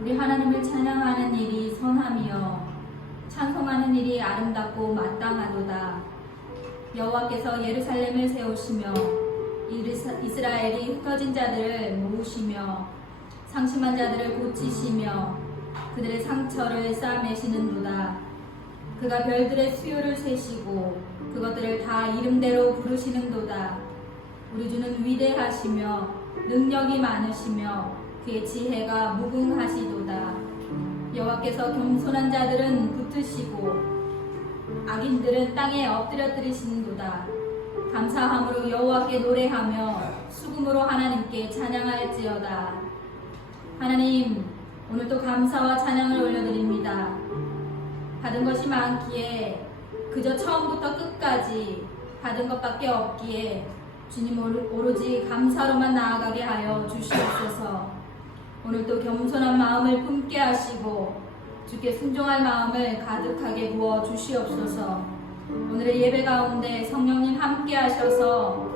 우리 하나님을 찬양하는 일이 선함이요 찬송하는 일이 아름답고 마땅하도다. 여호와께서 예루살렘을 세우시며 이스라엘이 흩어진 자들을 모으시며 상심한 자들을 고치시며 그들의 상처를 싸매시는도다. 그가 별들의 수요를 세시고 그것들을 다 이름대로 부르시는도다. 우리 주는 위대하시며 능력이 많으시며 그의 지혜가 무궁하시도다. 여호와께서 겸손한 자들은 붙으시고 악인들은 땅에 엎드려뜨리시는도다. 감사함으로 여호와께 노래하며 수금으로 하나님께 찬양할지어다. 하나님, 오늘도 감사와 찬양을 올려드립니다. 받은 것이 많기에 그저 처음부터 끝까지 받은 것밖에 없기에 주님 오로지 감사로만 나아가게 하여 주시옵소서. 오늘도 겸손한 마음을 품게 하시고 주께 순종할 마음을 가득하게 부어 주시옵소서. 오늘의 예배 가운데 성령님 함께 하셔서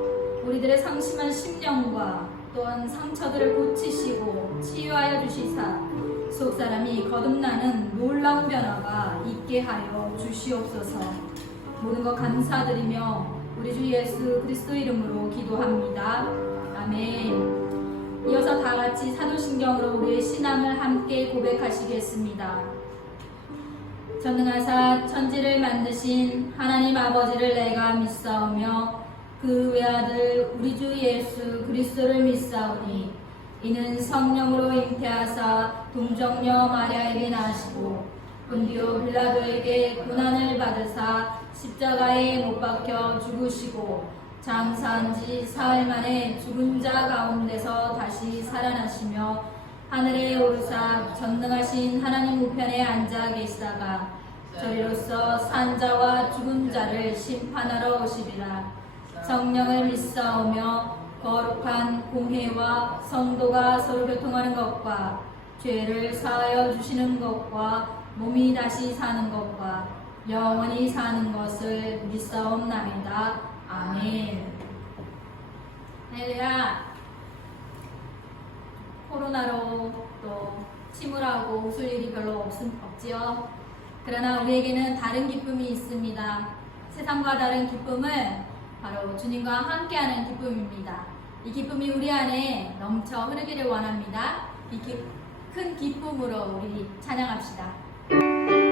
우리들의 상심한 심령과 또한 상처들을 고치시고 치유하여 주시사 속사람이 거듭나는 놀라운 변화가 있게 하여 주시옵소서. 모든 것 감사드리며 우리 주 예수 그리스도 이름으로 기도합니다. 아멘. 이어서 다 같이 사도신경으로 우리의 신앙을 함께 고백하시겠습니다. 전능하사 천지를 만드신 하나님 아버지를 내가 믿사오며 그 외아들 우리 주 예수 그리스도를 믿사오니 이는 성령으로 잉태하사 동정녀 마리아에게 나시고 본디오 빌라도에게 고난을 받으사 십자가에 못 박혀 죽으시고 장사한 지 사흘 만에 죽은 자 가운데서 다시 살아나시며 하늘에 오르사 전능하신 하나님 우편에 앉아 계시다가 저리로서 산 자와 죽은 자를 심판하러 오시리라. 성령을 믿사오며 거룩한 공회와 성도가 서로 교통하는 것과 죄를 사하여 주시는 것과 몸이 다시 사는 것과 영원히 사는 것을 믿사옵나이다. 아멘. 할렐루야. 코로나로 또 침울하고 웃을 일이 별로 없지요. 그러나 우리에게는 다른 기쁨이 있습니다. 세상과 다른 기쁨은 바로 주님과 함께하는 기쁨입니다. 이 기쁨이 우리 안에 넘쳐 흐르기를 원합니다. 이 큰 기쁨으로 우리 찬양합시다.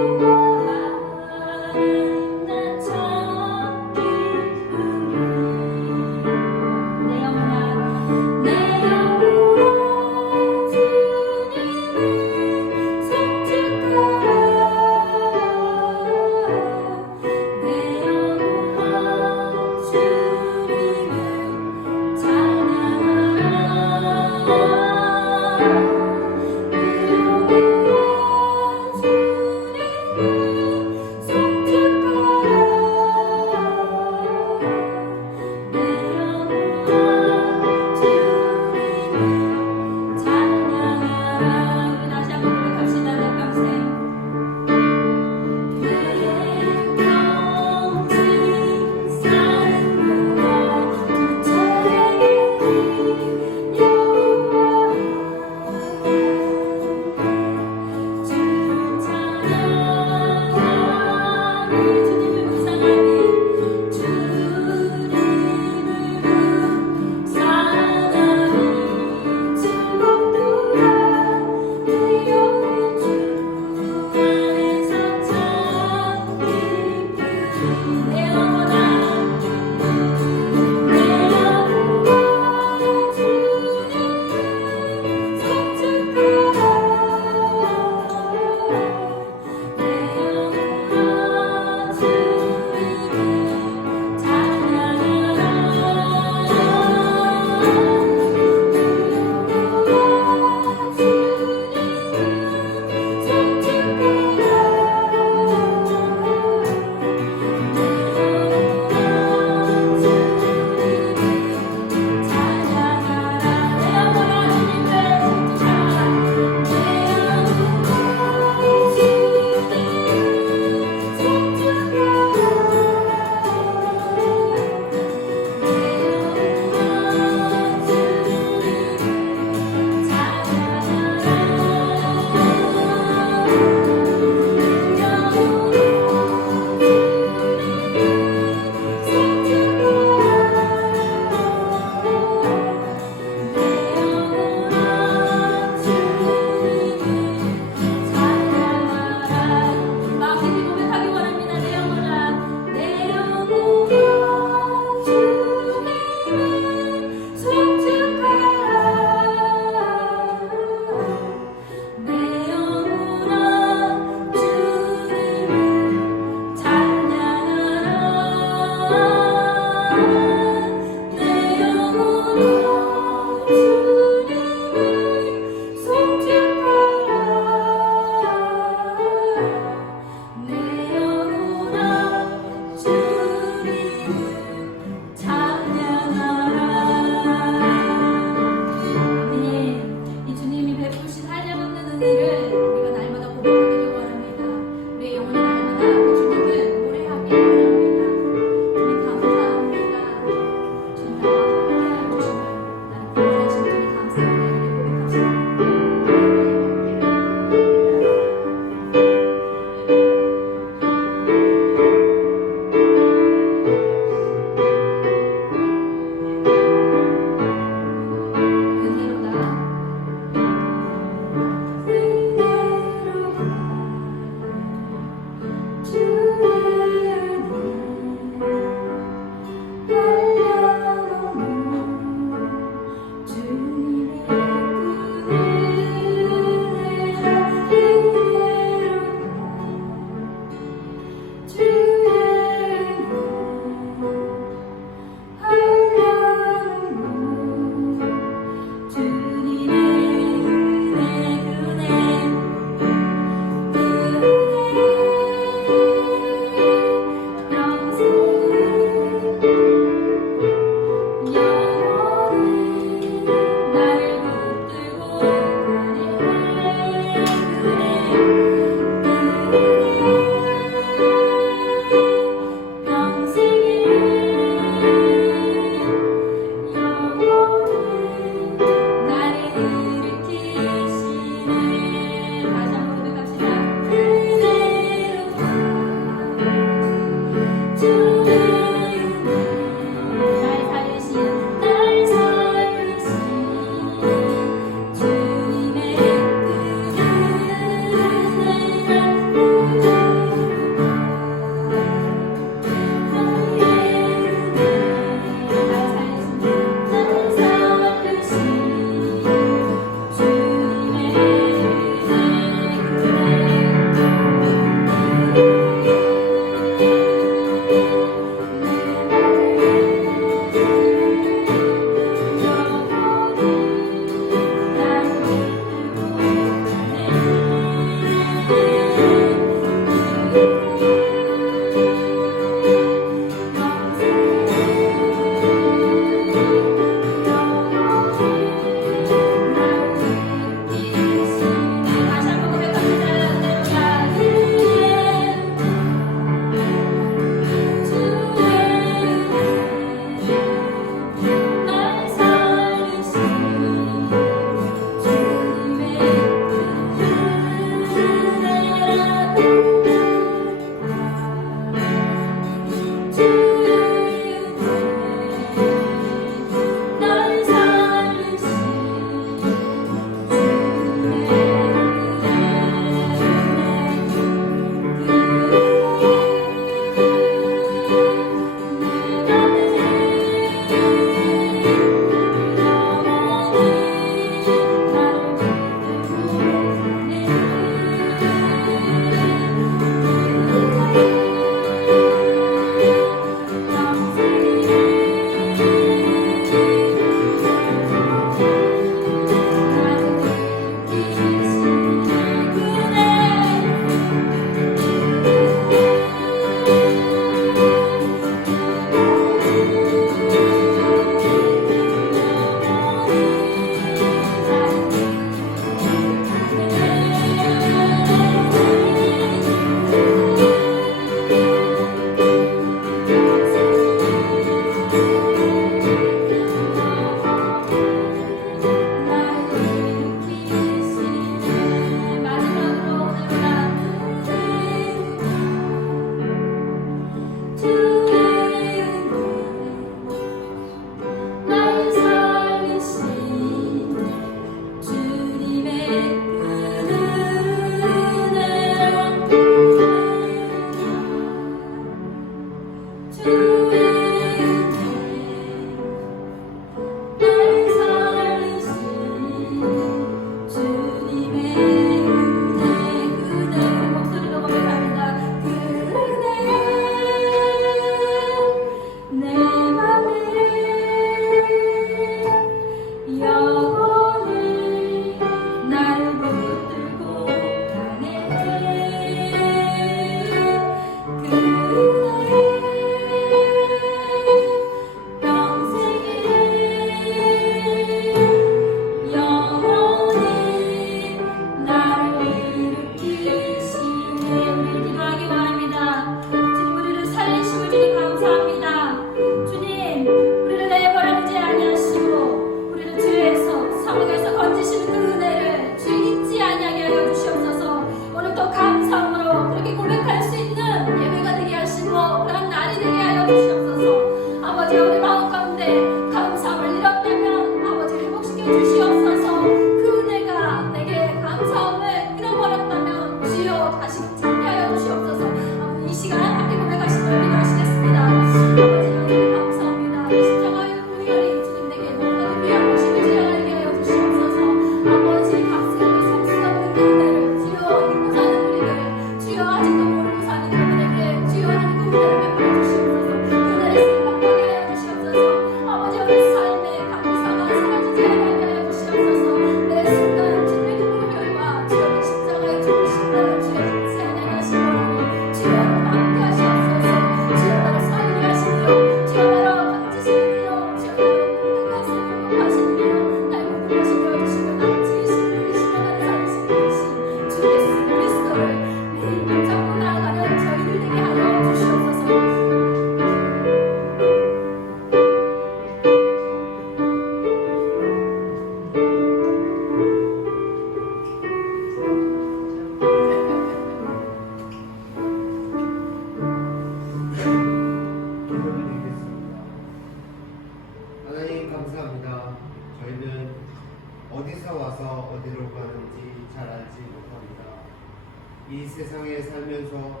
이 세상에 살면서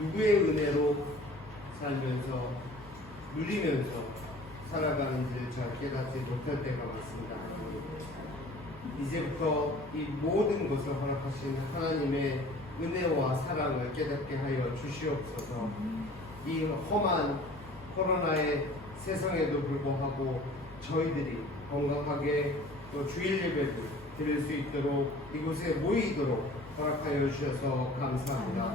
누구의 은혜로 살면서 누리면서 살아가는지를 잘 깨닫지 못할 때가 많습니다. 이제부터 이 모든 것을 허락하신 하나님의 은혜와 사랑을 깨닫게 하여 주시옵소서. 이 험한 코로나의 세상에도 불구하고 저희들이 건강하게 또 주일 예배를 드릴 수 있도록 이곳에 모이도록 허락하여 주셔서 감사합니다.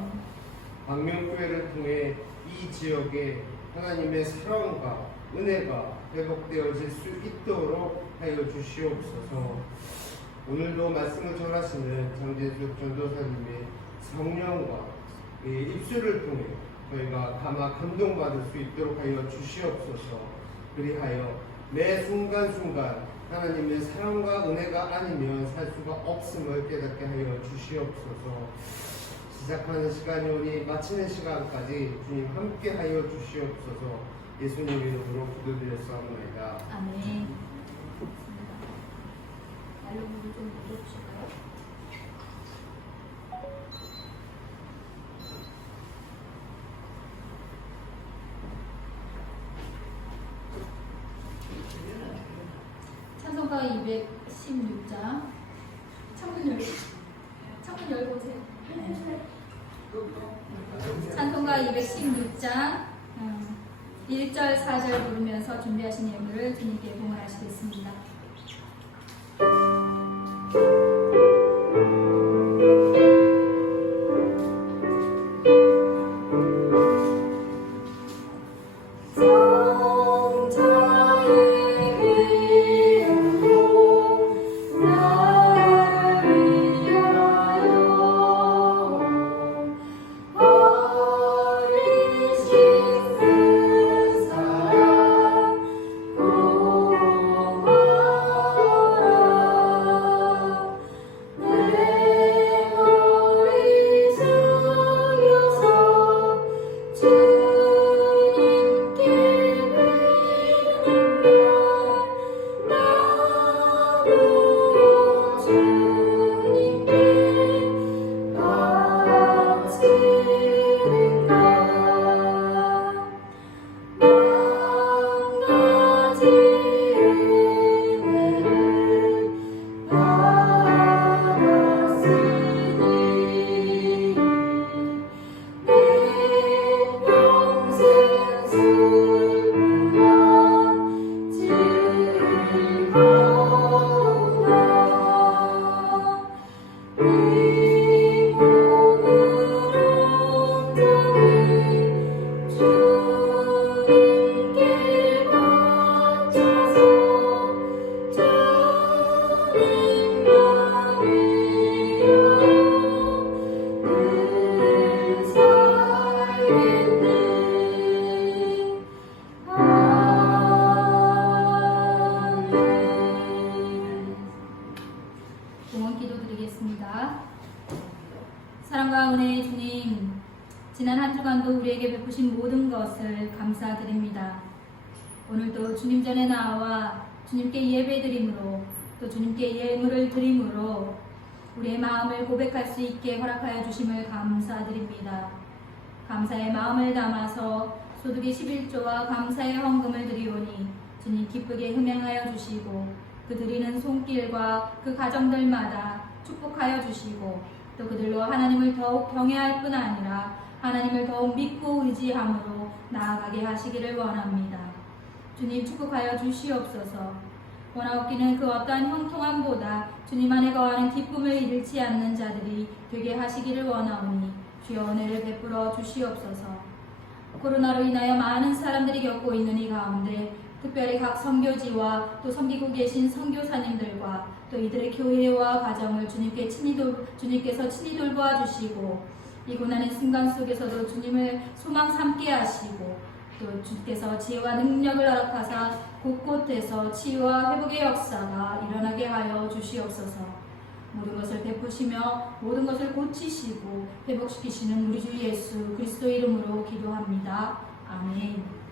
방명교회를 통해 이 지역에 하나님의 사랑과 은혜가 회복되어질 수 있도록 하여 주시옵소서. 오늘도 말씀을 전하시는 정재숙 전도사님의 성령과 입술을 통해 저희가 감동받을 수 있도록 하여 주시옵소서. 그리하여 매 순간순간 하나님의 사랑과 은혜가 아니면 살 수가 없음을 깨닫게 하여 주시옵소서. 시작하는 시간이 오니 마치는 시간까지 주님 함께하여 주시옵소서. 예수님 이름으로 기도드렸사옵나이다. 아멘. 말로물을 좀 읽어주실까요? 찬송가 216장. 창문 열고 오세요. 찬송가 216장 1절 4절 부르면서 준비하신 예물을 주님께 봉헌하시겠습니다. 사랑과 은혜의 주님, 지난 한 주간도 우리에게 베푸신 모든 것을 감사드립니다. 오늘도 주님 전에 나와 주님께 예배드림으로 또 주님께 예물을 드림으로 우리의 마음을 고백할 수 있게 허락하여 주심을 감사드립니다. 감사의 마음을 담아서 소득의 11조와 감사의 헌금을 드리오니 주님 기쁘게 흠양하여 주시고 그 드리는 손길과 그 가정들마다 축복하여 주시고 또 그들로 하나님을 더욱 경외할 뿐 아니라 하나님을 더욱 믿고 의지함으로 나아가게 하시기를 원합니다. 주님 축복하여 주시옵소서. 원하옵기는 그 어떠한 형통함보다 주님 안에 거하는 기쁨을 잃지 않는 자들이 되게 하시기를 원하오니 주여 은혜를 베풀어 주시옵소서. 코로나로 인하여 많은 사람들이 겪고 있는 이 가운데 특별히 각 선교지와 또 섬기고 계신 선교사님들과 또 이들의 교회와 가정을 주님께서 친히 돌보아 주시고 이 고난의 순간 속에서도 주님을 소망 삼게 하시고 또 주께서 지혜와 능력을 허락하사 곳곳에서 치유와 회복의 역사가 일어나게 하여 주시옵소서. 모든 것을 베푸시며 모든 것을 고치시고 회복시키시는 우리 주 예수 그리스도 이름으로 기도합니다. 아멘.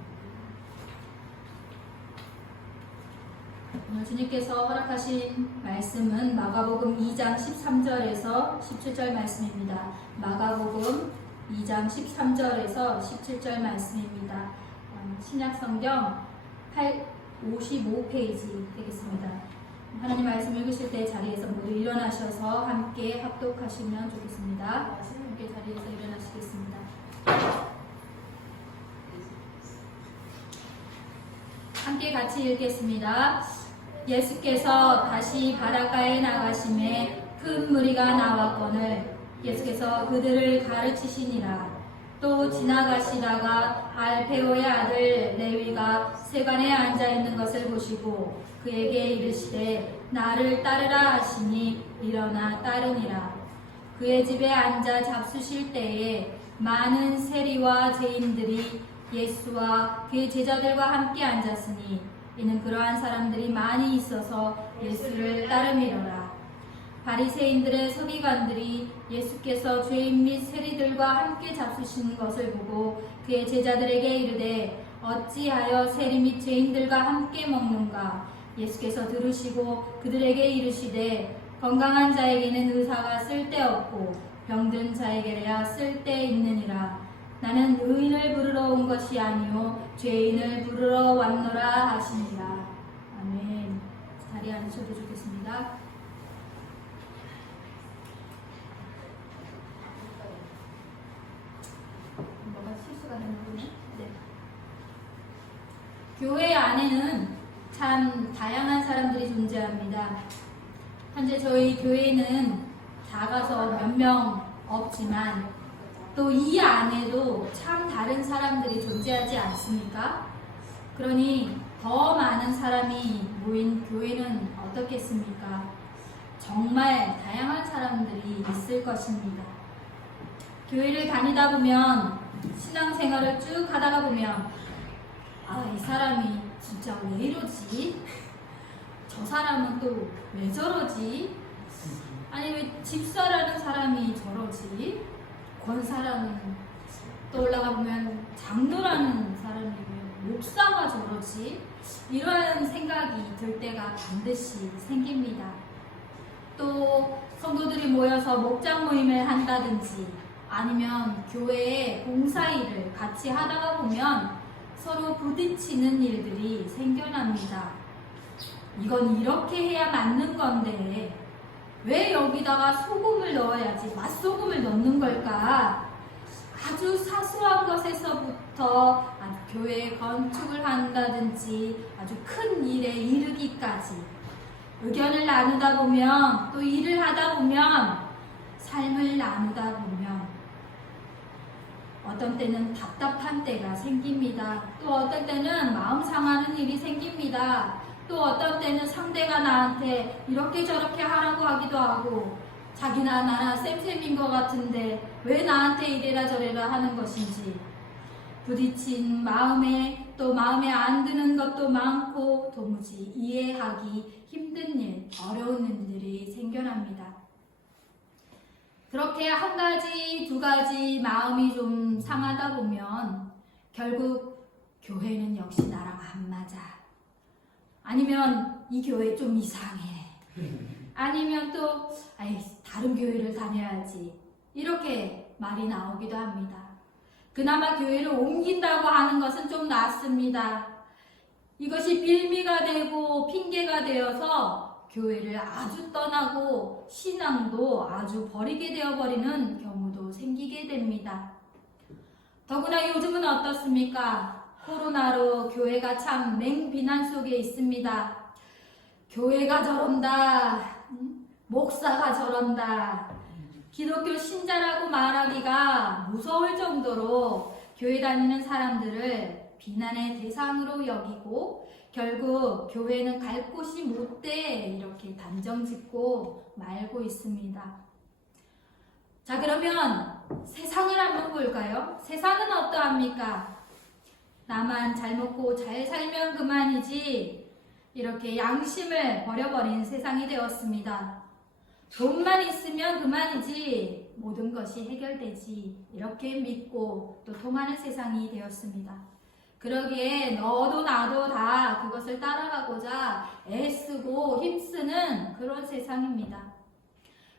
오늘 주님께서 허락하신 말씀은 마가복음 2장 13절에서 17절 말씀입니다. 마가복음 2장 13절에서 17절 말씀입니다. 신약성경 55페이지 되겠습니다. 하나님 말씀 읽으실 때 자리에서 모두 일어나셔서 함께 합독하시면 좋겠습니다. 함께 자리에서 일어나시겠습니다. 함께 같이 읽겠습니다. 예수께서 다시 바닷가에 나가심에 큰 무리가 나왔거늘 예수께서 그들을 가르치시니라. 또 지나가시다가 알페오의 아들 레위가 세관에 앉아있는 것을 보시고 그에게 이르시되 나를 따르라 하시니 일어나 따르니라. 그의 집에 앉아 잡수실 때에 많은 세리와 죄인들이 예수와 그의 제자들과 함께 앉았으니 이는 그러한 사람들이 많이 있어서 예수를 따르미러라. 바리새인들의 서기관들이 예수께서 죄인 및 세리들과 함께 잡수시는 것을 보고 그의 제자들에게 이르되 어찌하여 세리 및 죄인들과 함께 먹는가? 예수께서 들으시고 그들에게 이르시되 건강한 자에게는 의사가 쓸데없고 병든 자에게야 쓸데있느니라. 나는 의인을 부르러 온 것이 아니요 죄인을 부르러 왔노라 하시니라. 아멘. 자리에 앉으셔도 좋겠습니다. 뭐가 실수가 됐나 보네. 네. 교회 안에는 참 다양한 사람들이 존재합니다. 현재 저희 교회는 작아서 몇 명 없지만 또 이 안에도 참 다른 사람들이 존재하지 않습니까? 그러니 더 많은 사람이 모인 교회는 어떻겠습니까? 정말 다양한 사람들이 있을 것입니다. 교회를 다니다 보면 신앙생활을 쭉 하다가 보면 이 사람이 진짜 왜 이러지? 저 사람은 또 왜 저러지? 아니 왜 집사라는 사람이 저러지? 권사라는 또 올라가 보면 장로라는 사람이 왜 목사가 저러지? 이런 생각이 들 때가 반드시 생깁니다. 또 성도들이 모여서 목장 모임을 한다든지 아니면 교회의 봉사일을 같이 하다가 보면 서로 부딪히는 일들이 생겨납니다. 이건 이렇게 해야 맞는 건데 왜 여기다가 소금을 넣어야지 맛소금을 넣는 걸까? 아주 사소한 것에서부터 교회 건축을 한다든지 아주 큰 일에 이르기까지 의견을 나누다 보면 또 일을 하다 보면 삶을 나누다 보면 어떤 때는 답답한 때가 생깁니다. 또 어떤 때는 마음 상하는 일이 생깁니다. 또 어떤 때는 상대가 나한테 이렇게 저렇게 하라고 하기도 하고 자기나 나나 쌤쌤인 것 같은데 왜 나한테 이래라 저래라 하는 것인지 부딪힌 마음에 또 마음에 안 드는 것도 많고 도무지 이해하기 힘든 일, 어려운 일들이 생겨납니다. 그렇게 한 가지, 두 가지 마음이 좀 상하다 보면 결국 교회는 역시 나랑 안 맞아. 아니면 이 교회 좀 이상해. 아니면 또 다른 교회를 다녀야지. 이렇게 말이 나오기도 합니다. 그나마 교회를 옮긴다고 하는 것은 좀 낫습니다. 이것이 빌미가 되고 핑계가 되어서 교회를 아주 떠나고 신앙도 아주 버리게 되어버리는 경우도 생기게 됩니다. 더구나 요즘은 어떻습니까? 코로나로 교회가 참 맹비난 속에 있습니다. 교회가 저런다, 목사가 저런다, 기독교 신자라고 말하기가 무서울 정도로 교회 다니는 사람들을 비난의 대상으로 여기고 결국 교회는 갈 곳이 못 돼 이렇게 단정 짓고 말고 있습니다. 자, 그러면 세상을 한번 볼까요? 세상은 어떠합니까? 나만 잘 먹고 잘 살면 그만이지 이렇게 양심을 버려버린 세상이 되었습니다. 돈만 있으면 그만이지 모든 것이 해결되지 이렇게 믿고 또 통하는 세상이 되었습니다. 그러기에 너도 나도 다 그것을 따라가고자 애쓰고 힘쓰는 그런 세상입니다.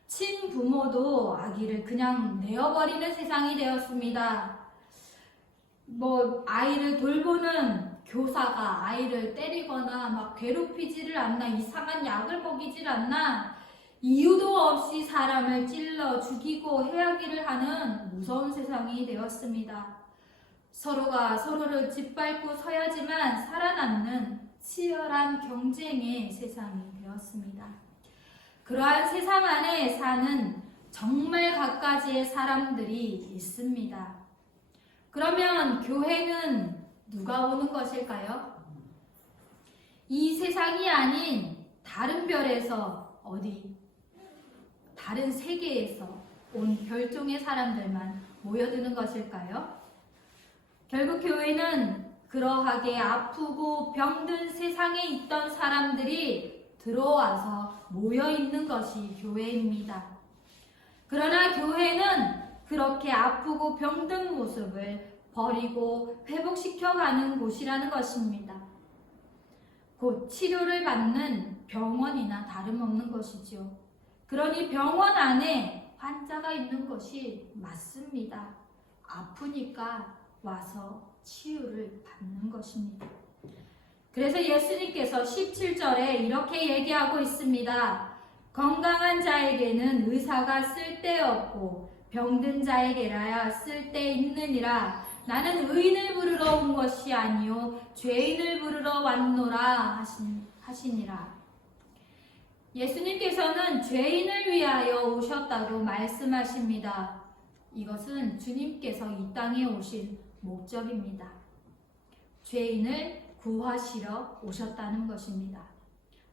친부모도 아기를 그냥 내어버리는 세상이 되었습니다. 아이를 돌보는 교사가 아이를 때리거나 막 괴롭히지를 않나, 이상한 약을 먹이질 않나, 이유도 없이 사람을 찔러 죽이고 해하기를 하는 무서운 세상이 되었습니다. 서로가 서로를 짓밟고 서야지만 살아남는 치열한 경쟁의 세상이 되었습니다. 그러한 세상 안에 사는 정말 갖가지의 사람들이 있습니다. 그러면 교회는 누가 오는 것일까요? 이 세상이 아닌 다른 별에서 다른 세계에서 온 별종의 사람들만 모여드는 것일까요? 결국 교회는 그러하게 아프고 병든 세상에 있던 사람들이 들어와서 모여 있는 것이 교회입니다. 그러나 교회는 그렇게 아프고 병든 모습을 버리고 회복시켜가는 곳이라는 것입니다. 곧 치료를 받는 병원이나 다름없는 것이죠. 그러니 병원 안에 환자가 있는 것이 맞습니다. 아프니까 와서 치유를 받는 것입니다. 그래서 예수님께서 17절에 이렇게 얘기하고 있습니다. 건강한 자에게는 의사가 쓸데없고 병든 자에게라야 쓸데있느니라. 나는 의인을 부르러 온 것이 아니요 죄인을 부르러 왔노라 하시니라. 예수님께서는 죄인을 위하여 오셨다고 말씀하십니다. 이것은 주님께서 이 땅에 오신 목적입니다. 죄인을 구하시러 오셨다는 것입니다.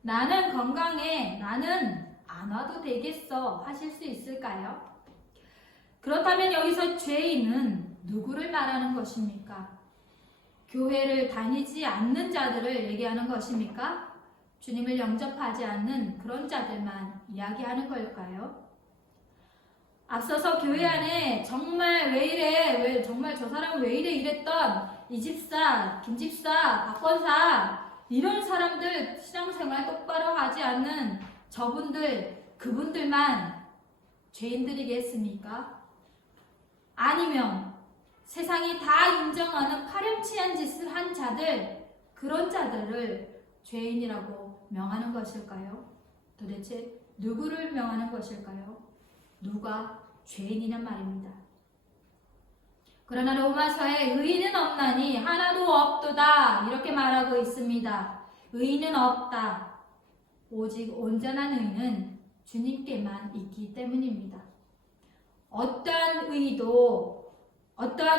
나는 건강해, 나는 안 와도 되겠어 하실 수 있을까요? 그렇다면 여기서 죄인은 누구를 말하는 것입니까? 교회를 다니지 않는 자들을 얘기하는 것입니까? 주님을 영접하지 않는 그런 자들만 이야기하는 걸까요? 앞서서 교회 안에 정말 왜 이래, 정말 저 사람은 왜 이래 이랬던 이 집사, 김 집사, 박 권사 이런 사람들 신앙생활 똑바로 하지 않는 저분들, 그분들만 죄인들이겠습니까? 아니면 세상이 다 인정하는 파렴치한 짓을 한 자들, 그런 자들을 죄인이라고 명하는 것일까요? 도대체 누구를 명하는 것일까요? 누가 죄인이란 말입니다. 그러나 로마서에 의인은 없나니 하나도 없도다 이렇게 말하고 있습니다. 의인은 없다. 오직 온전한 의인은 주님께만 있기 때문입니다. 어떠한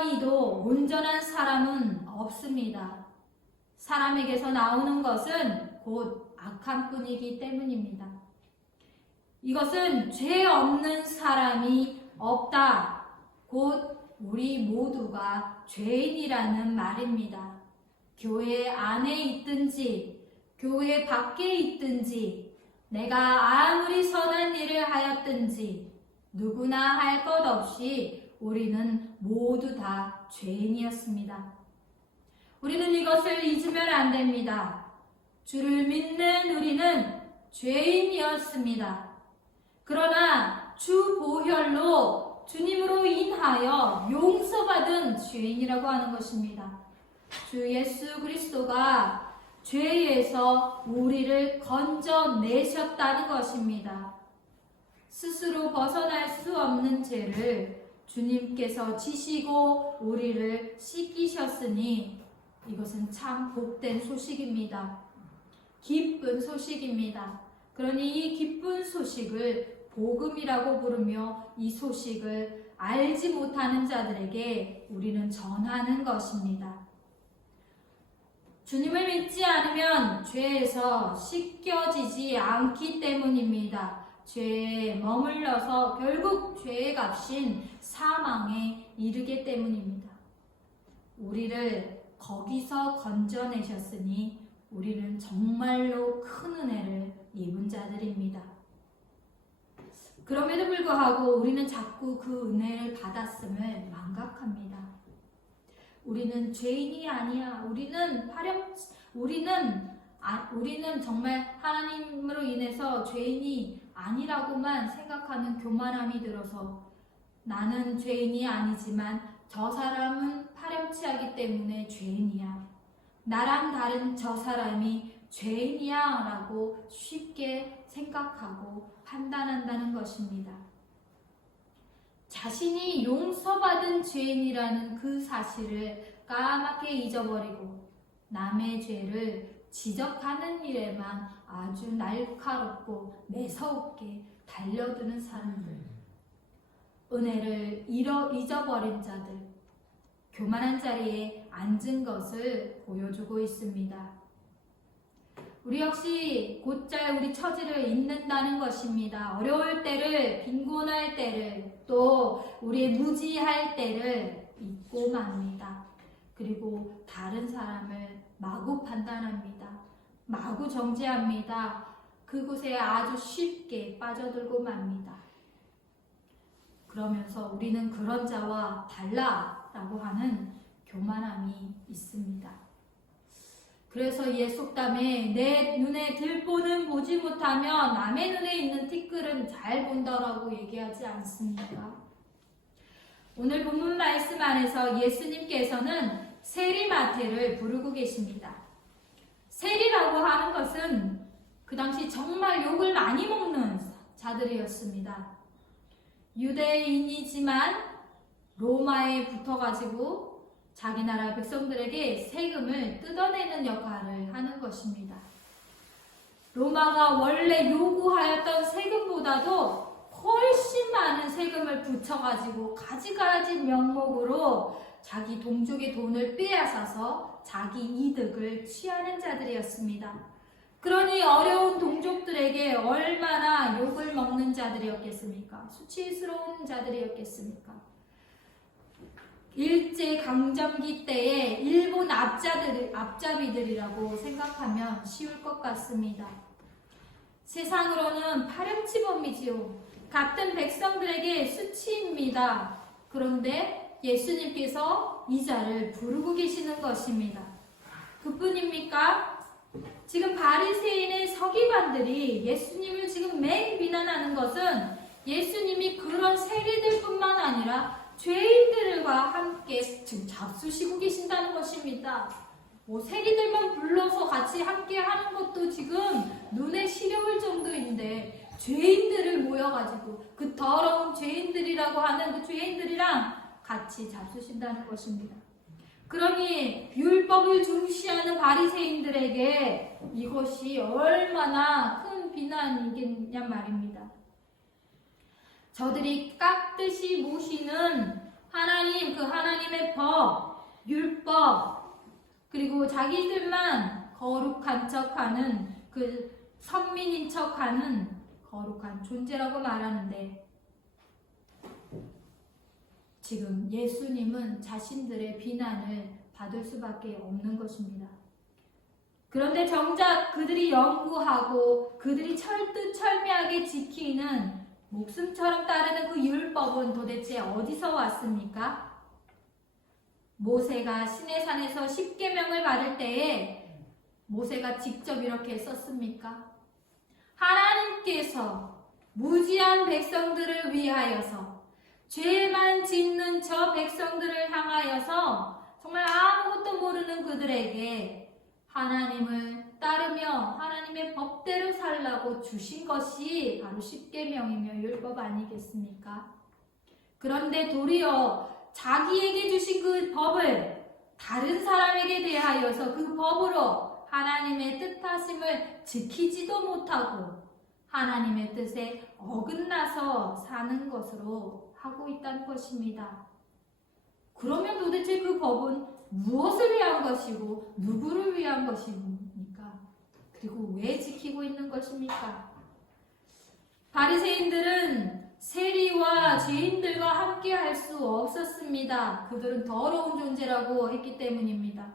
이도 온전한 사람은 없습니다. 사람에게서 나오는 것은 곧 악한 뿐이기 때문입니다. 이것은 죄 없는 사람이 없다. 곧 우리 모두가 죄인이라는 말입니다. 교회 안에 있든지 교회 밖에 있든지 내가 아무리 선한 일을 하였든지 누구나 할 것 없이 우리는 모두 다 죄인이었습니다. 우리는 이것을 잊으면 안 됩니다. 주를 믿는 우리는 죄인이었습니다. 그러나 주 보혈로 주님으로 인하여 용서받은 죄인이라고 하는 것입니다. 주 예수 그리스도가 죄에서 우리를 건져내셨다는 것입니다. 스스로 벗어날 수 없는 죄를 주님께서 지시고 우리를 씻기셨으니 이것은 참 복된 소식입니다. 기쁜 소식입니다. 그러니 이 기쁜 소식을 복음이라고 부르며 이 소식을 알지 못하는 자들에게 우리는 전하는 것입니다. 주님을 믿지 않으면 죄에서 씻겨지지 않기 때문입니다. 죄에 머물러서 결국 죄의 값인 사망에 이르기 때문입니다. 우리를 거기서 건져내셨으니 우리는 정말로 큰 은혜를 입은 자들입니다. 그럼에도 불구하고 우리는 자꾸 그 은혜를 받았음을 망각합니다. 우리는 죄인이 아니야. 우리는 정말 하나님으로 인해서 죄인이 아니라고만 생각하는 교만함이 들어서 나는 죄인이 아니지만 저 사람은 파렴치하기 때문에 죄인이야. 나랑 다른 저 사람이 죄인이야 라고 쉽게 생각하고 판단한다는 것입니다. 자신이 용서받은 죄인이라는 그 사실을 까맣게 잊어버리고 남의 죄를 지적하는 일에만 아주 날카롭고 매서웁게 달려드는 사람들, 은혜를 잊어버린 자들, 교만한 자리에 앉은 것을 보여주고 있습니다. 우리 역시 곧잘 우리 처지를 잊는다는 것입니다. 어려울 때를, 빈곤할 때를, 또 우리의 무지할 때를 잊고 맙니다. 그리고 다른 사람을 마구 판단합니다. 마구 정죄합니다. 그곳에 아주 쉽게 빠져들고 맙니다. 그러면서 우리는 그런 자와 달라라고 하는 교만함이 있습니다. 그래서 옛 속담에 내 눈에 들보는 보지 못하며 남의 눈에 있는 티끌은 잘 본다라고 얘기하지 않습니까? 오늘 본문 말씀 안에서 예수님께서는 세리마태를 부르고 계십니다. 세리라고 하는 것은 그 당시 정말 욕을 많이 먹는 자들이었습니다. 유대인이지만 로마에 붙어가지고 자기 나라 백성들에게 세금을 뜯어내는 역할을 하는 것입니다. 로마가 원래 요구하였던 세금보다도 훨씬 많은 세금을 붙여가지고 가지가지 명목으로 자기 동족의 돈을 빼앗아서 자기 이득을 취하는 자들이었습니다. 그러니 어려운 동족들에게 얼마나 욕을 먹는 자들이었겠습니까? 수치스러운 자들이었겠습니까? 일제강점기 때에 일본 앞잡이들이라고 생각하면 쉬울 것 같습니다. 세상으로는 파렴치범이지요. 같은 백성들에게 수치입니다. 그런데 예수님께서 이 자를 부르고 계시는 것입니다. 그뿐입니까? 지금 바리새인의 서기관들이 예수님을 지금 맹 비난하는 것은 예수님이 그런 세리들뿐만 아니라 죄인들과 함께 지금 잡수시고 계신다는 것입니다. 세리들만 불러서 같이 함께 하는 것도 지금 눈에 시려울 정도인데 죄인들을 모여가지고 그 더러운 죄인들이라고 하는 그 죄인들이랑 같이 잡수신다는 것입니다. 그러니 율법을 중시하는 바리새인들에게 이것이 얼마나 큰 비난이겠냐 말입니다. 저들이 깍듯이 모시는 하나님, 그 하나님의 법, 율법, 그리고 자기들만 거룩한 척하는 그 선민인 척하는 거룩한 존재라고 말하는데 지금 예수님은 자신들의 비난을 받을 수밖에 없는 것입니다. 그런데 정작 그들이 연구하고 그들이 철두철미하게 지키는 목숨처럼 따르는 그 율법은 도대체 어디서 왔습니까? 모세가 시내산에서 십계명을 받을 때에 모세가 직접 이렇게 썼습니까? 하나님께서 무지한 백성들을 위하여서 죄만 짓는 저 백성들을 향하여서 정말 아무것도 모르는 그들에게 하나님을 따르며 하나님의 법대로 살라고 주신 것이 바로 십계명이며 율법 아니겠습니까? 그런데 도리어 자기에게 주신 그 법을 다른 사람에게 대하여서 그 법으로 하나님의 뜻하심을 지키지도 못하고 하나님의 뜻에 어긋나서 사는 것으로 하고 있다는 것입니다. 그러면 도대체 그 법은 무엇을 위한 것이고 누구를 위한 것입니까? 그리고 왜 지키고 있는 것입니까? 바리새인들은 세리와 죄인들과 함께 할 수 없었습니다. 그들은 더러운 존재라고 했기 때문입니다.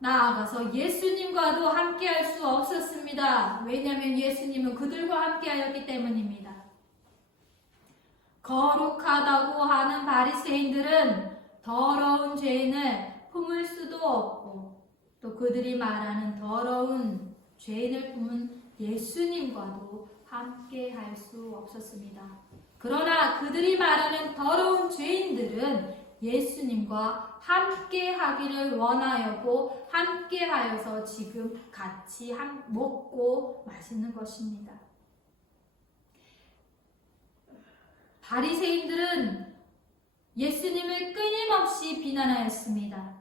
나아가서 예수님과도 함께 할 수 없었습니다. 왜냐하면 예수님은 그들과 함께 하였기 때문입니다. 거룩하다고 하는 바리새인들은 더러운 죄인을 품을 수도 없고 또 그들이 말하는 더러운 죄인을 품은 예수님과도 함께 할 수 없었습니다. 그러나 그들이 말하는 더러운 죄인들은 예수님과 함께 하기를 원하였고 함께 하여서 지금 같이 먹고 마시는 것입니다. 바리새인들은 예수님을 끊임없이 비난하였습니다.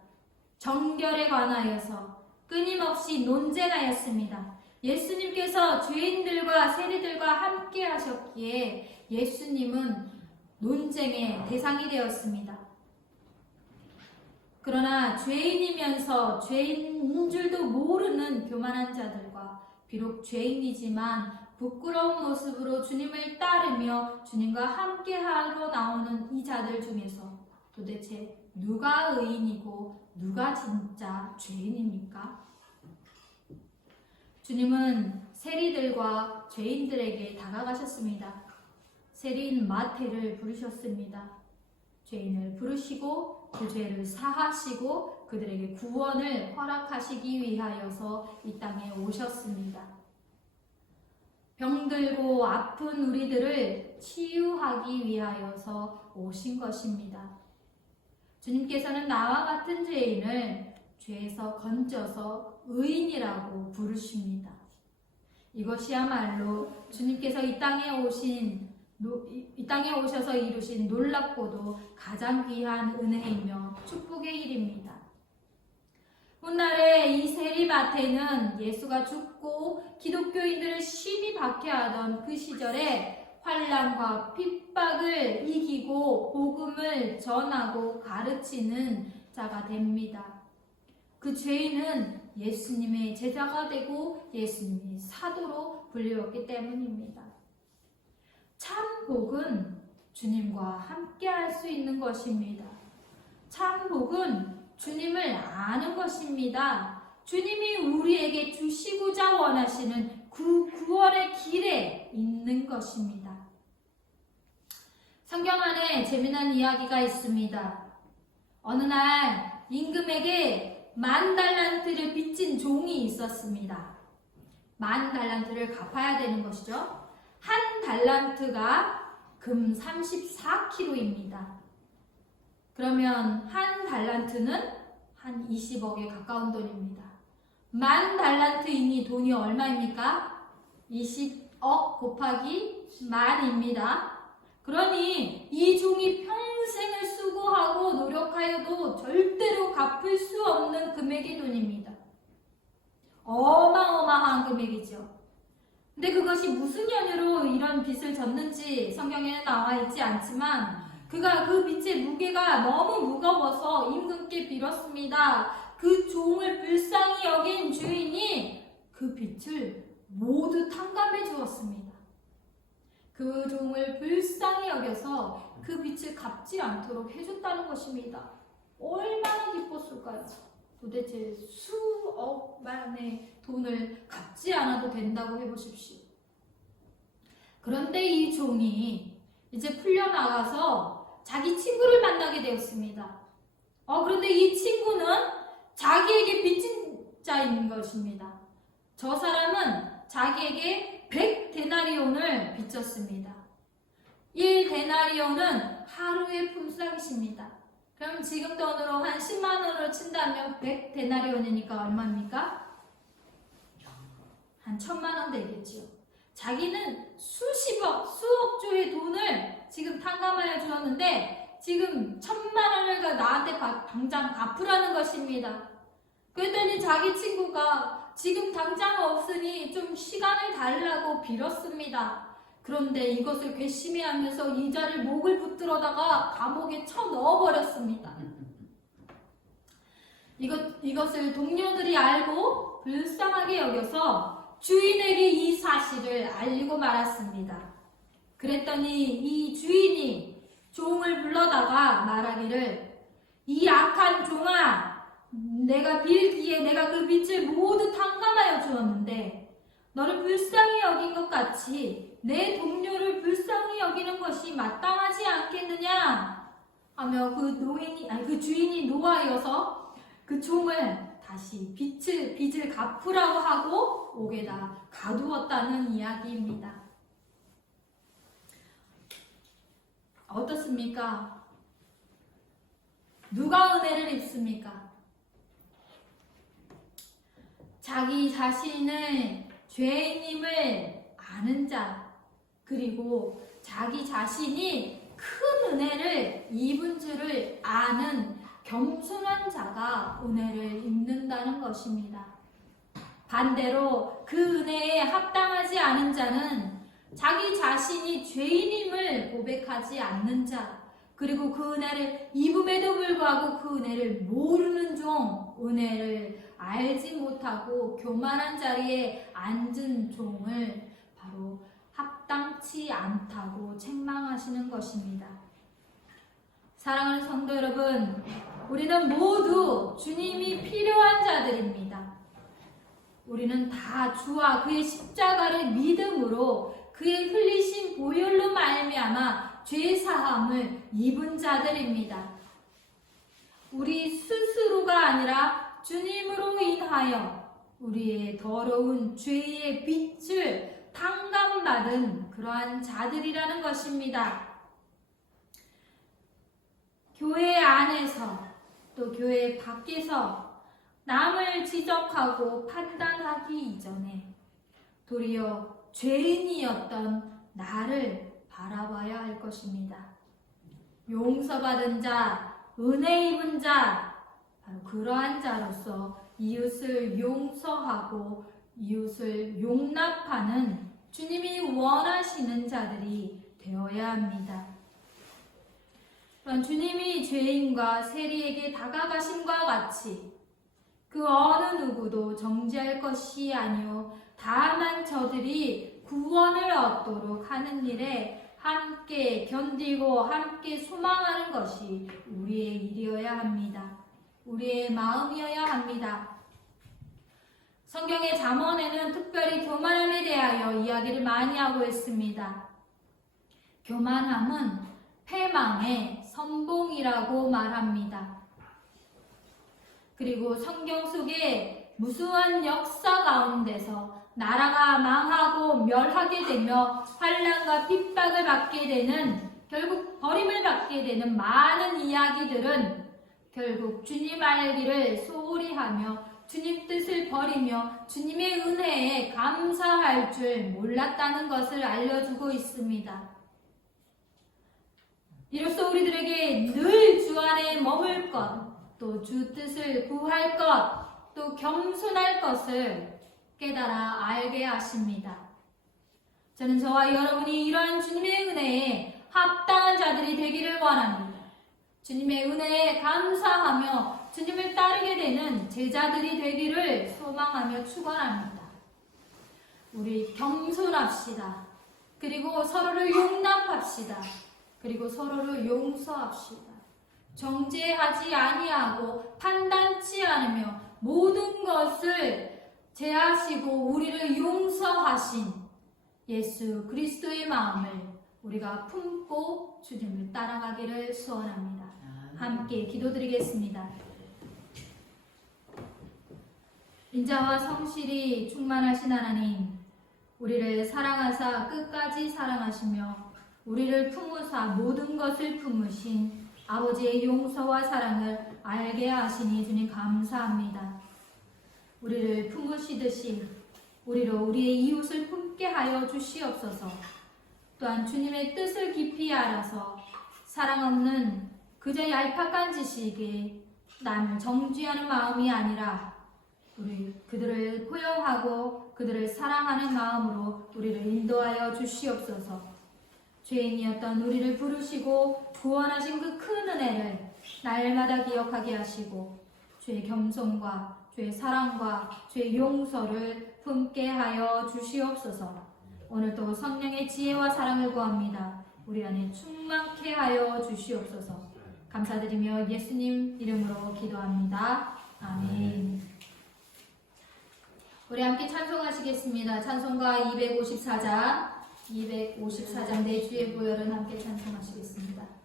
정결에 관하여서 끊임없이 논쟁하였습니다. 예수님께서 죄인들과 세리들과 함께 하셨기에 예수님은 논쟁의 대상이 되었습니다. 그러나 죄인이면서 죄인인 줄도 모르는 교만한 자들과 비록 죄인이지만 부끄러운 모습으로 주님을 따르며 주님과 함께하러 나오는 이 자들 중에서 도대체 누가 의인이고 누가 진짜 죄인입니까? 주님은 세리들과 죄인들에게 다가가셨습니다. 세리인 마태를 부르셨습니다. 죄인을 부르시고 그 죄를 사하시고 그들에게 구원을 허락하시기 위하여서 이 땅에 오셨습니다. 병들고 아픈 우리들을 치유하기 위하여서 오신 것입니다. 주님께서는 나와 같은 죄인을 죄에서 건져서 의인이라고 부르십니다. 이것이야말로 주님께서 이 땅에 오셔서 이루신 놀랍고도 가장 귀한 은혜이며 축복의 일입니다. 훗날에 이 세리마태는 예수가 죽고 기독교인들을 심히 박해하던 그 시절에 환난과 핍박을 이기고 복음을 전하고 가르치는 자가 됩니다. 그 죄인은 예수님의 제자가 되고 예수님의 사도로 불리웠기 때문입니다. 참 복은 주님과 함께 할 수 있는 것입니다. 참 복은 주님을 아는 것입니다. 주님이 우리에게 주시고자 원하시는 그 구원의 길에 있는 것입니다. 성경 안에 재미난 이야기가 있습니다. 어느 날 임금에게 10,000달란트를 빚진 종이 있었습니다. 10,000달란트를 갚아야 되는 것이죠. 한 달란트가 금 34kg입니다. 그러면 한 달란트는 한 20억에 가까운 돈입니다. 10,000달란트이니 돈이 얼마입니까? 20억 곱하기 만입니다. 그러니 이 종이 평생을 수고하고 노력하여도 절대로 갚을 수 없는 금액의 돈입니다. 어마어마한 금액이죠. 근데 그것이 무슨 연유로 이런 빚을 졌는지 성경에는 나와 있지 않지만 그가 그 빚의 무게가 너무 무거워서 임금께 빌었습니다. 그 종을 불쌍히 여긴 주인이 그 빚을 모두 탕감해 주었습니다. 그 종을 불쌍히 여겨서 그 빚을 갚지 않도록 해줬다는 것입니다. 얼마나 기뻤을까요? 도대체 수억만의 돈을 갚지 않아도 된다고 해보십시오. 그런데 이 종이 이제 풀려나가서 자기 친구를 만나게 되었습니다. 그런데 이 친구는 자기에게 빚진 자인 것입니다. 저 사람은 자기에게 100데나리온을 빚졌습니다. 1데나리온은 하루의 품삯입니다. 그럼 지금 돈으로 한 10만 원으로 친다면 100데나리온이니까 얼마입니까? 한 1,000만 원 되겠죠. 자기는 수십억, 수억 조의 돈을 지금 탕감하여 주었는데 지금 1,000만 원을 나한테 당장 갚으라는 것입니다. 그랬더니 자기 친구가 지금 당장 없으니 좀 시간을 달라고 빌었습니다. 그런데 이것을 괘씸해하면서 이자를 목을 붙들어다가 감옥에 쳐넣어버렸습니다. 이것을 동료들이 알고 불쌍하게 여겨서 주인에게 이 사실을 알리고 말았습니다. 그랬더니 이 주인이 종을 불러다가 말하기를, 이 악한 종아, 내가 빌기에 내가 그 빚을 모두 탕감하여 주었는데 너를 불쌍히 여긴 것 같이 내 동료를 불쌍히 여기는 것이 마땅하지 않겠느냐 하며 그 주인이 노하여서 그 종을 다시 빚을 갚으라고 하고 옥에다 가두었다는 이야기입니다. 어떻습니까? 누가 은혜를 입습니까? 자기 자신의 죄인임을 아는 자, 그리고 자기 자신이 큰 은혜를 입은 줄을 아는 겸손한 자가 은혜를 입는다는 것입니다. 반대로 그 은혜에 합당하지 않은 자는 자기 자신이 죄인임을 고백하지 않는 자, 그리고 그 은혜를 입음에도 불구하고 그 은혜를 모르는 종, 은혜를 알지 못하고 교만한 자리에 앉은 종을 바로 합당치 않다고 책망하시는 것입니다. 사랑하는 성도 여러분, 우리는 모두 주님이 필요한 자들입니다. 우리는 다 주와 그의 십자가를 믿음으로 그의 흘리신 보혈로 말미암아 죄 사함을 입은 자들입니다. 우리 스스로가 아니라 주님으로 인하여 우리의 더러운 죄의 빚을 탕감받은 그러한 자들이라는 것입니다. 교회 안에서 또 교회 밖에서 남을 지적하고 판단하기 이전에 도리어 죄인이었던 나를 바라봐야 할 것입니다. 용서받은 자, 은혜 입은 자, 바로 그러한 자로서 이웃을 용서하고 이웃을 용납하는 주님이 원하시는 자들이 되어야 합니다. 또한 주님이 죄인과 세리에게 다가가심과 같이 그 어느 누구도 정죄할 것이 아니요 다만 저들이 구원을 얻도록 하는 일에 함께 견디고 함께 소망하는 것이 우리의 일이어야 합니다. 우리의 마음이어야 합니다. 성경의 잠언에는 특별히 교만함에 대하여 이야기를 많이 하고 있습니다. 교만함은 패망의 선봉이라고 말합니다. 그리고 성경 속에 무수한 역사 가운데서 나라가 망하고 멸하게 되며 환난과 핍박을 받게 되는, 결국 버림을 받게 되는 많은 이야기들은 결국 주님 알기를 소홀히 하며 주님 뜻을 버리며 주님의 은혜에 감사할 줄 몰랐다는 것을 알려주고 있습니다. 이로써 우리들에게 늘 주 안에 머물 것, 또 주 뜻을 구할 것, 또 겸손할 것을 깨달아 알게 하십니다. 저는 저와 여러분이 이러한 주님의 은혜에 합당한 자들이 되기를 원합니다. 주님의 은혜에 감사하며 주님을 따르게 되는 제자들이 되기를 소망하며 축원합니다. 우리 겸손합시다. 그리고 서로를 용납합시다. 그리고 서로를 용서합시다. 정죄하지 아니하고 판단치 않으며 모든 것을 제하시고 우리를 용서하신 예수 그리스도의 마음을 우리가 품고 주님을 따라가기를 소원합니다. 함께 기도드리겠습니다. 인자와 성실이 충만하신 하나님, 우리를 사랑하사 끝까지 사랑하시며 우리를 품으사 모든 것을 품으신 아버지의 용서와 사랑을 알게 하시니 주님 감사합니다. 우리를 품으시듯이 우리로 우리의 이웃을 품게 하여 주시옵소서. 또한 주님의 뜻을 깊이 알아서 사랑 없는 그저 얄팍한 지식에 남을 정죄하는 마음이 아니라 우리 그들을 포용하고 그들을 사랑하는 마음으로 우리를 인도하여 주시옵소서. 죄인이었던 우리를 부르시고 구원하신 그 큰 은혜를 날마다 기억하게 하시고 주의 겸손과 주의 사랑과 주의 용서를 품게 하여 주시옵소서. 오늘도 성령의 지혜와 사랑을 구합니다. 우리 안에 충만케 하여 주시옵소서. 감사드리며 예수님 이름으로 기도합니다. 아멘. 우리 함께 찬송하시겠습니다. 찬송가 254장 내 주의 보혈은 함께 찬송하시겠습니다.